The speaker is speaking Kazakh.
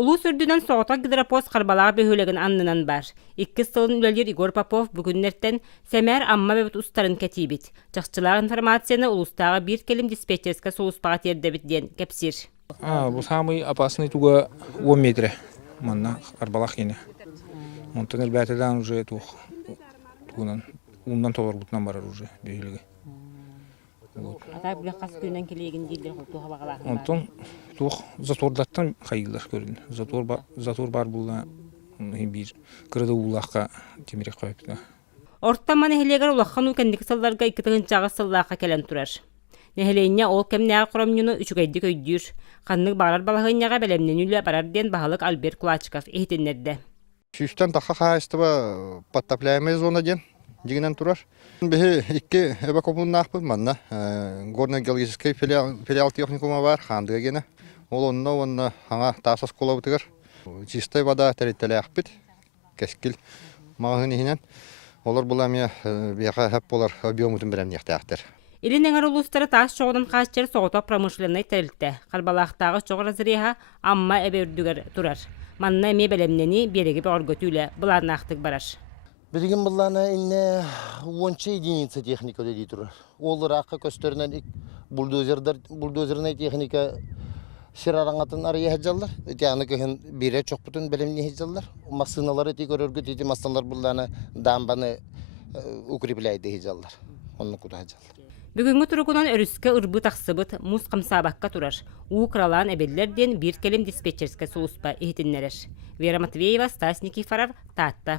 Улус үрдүнөн соғыта гидропоз қарбалаға бөхөлеген аннынан бар. 2 сылын үлелер Игор Попов бүгіннерттен сәмәр амма бәбіт ұстарын кәтейбіт. Жақшылар информацияны улустағы бір келім диспетчерска соғыспаға тердебіт ден кәпсір. Бұл самый опасный туға 10 метрі. Манна қарбалақ ені. Онтан әлбәтеден уже туғынан, ұлынан толар бұтынан барар уже бөхілігі. Ата бүлі қас күйінен келеген дейлер құлтуға бағалағын бар. Онтан туқ затордаттан қайылдар көрін. Затор бар бұлда бір кірді ұлаққа темірек қойыпты. Орттаман әхелегер ұлаққан үлкендік сылларға 2 жағы сыллаққа кәлін тұрар. Нәхелейіне ол кәмнәға құрамнюны үшігайды көйдір. Қанның бағар балағыняға бәлемнен үлі барарден бағалық Альберт Кулачков ехетенлерді. Шүстен таққа қайыстыба подтопляемый зона дегенен тұрар. Бе 2 эвакуумын ақпын манна. Горно-геологический филиал техникума бар, қандыға гені. Ол онына аңа тасас қола бұтығыр. Чистой вода тәреттелі ақпыт. Кәскіл мағын ехінен. Олар бұл әме бияқа әп болар биомутын бірәм неқті әқтер. Илин әңір ұлыстары тас çoğudan қасчар соғыта промышленной тәрілтті. Қарбалақтағы çoğu разырыға амма әбердігер тұрар. Манна әме бәлемнені берегі бі оргөтүйлі бұларына ақтық барар. Білген бұллана инне 10 единица техника dedi тұрар. Ол раққа көстерінен бульдозерной техника шырараңатын ария хаджалар. Өтяны көхін бире чоқ бұтын бәлемне хаджалар. Масыналары тек өргөт еті масылар бұлланы дамбаны укрепляйды хаджалар. Оны құда хаджалар. Бүгінгі тұрғынан өріске ұрбы тақсыбыт мұз қымсабаққа тұрар. Укралан әбелдерден бір келім диспетчерске соғыспа ехетінлерер. Вера Матвеева, Стас Никифоров, Татта.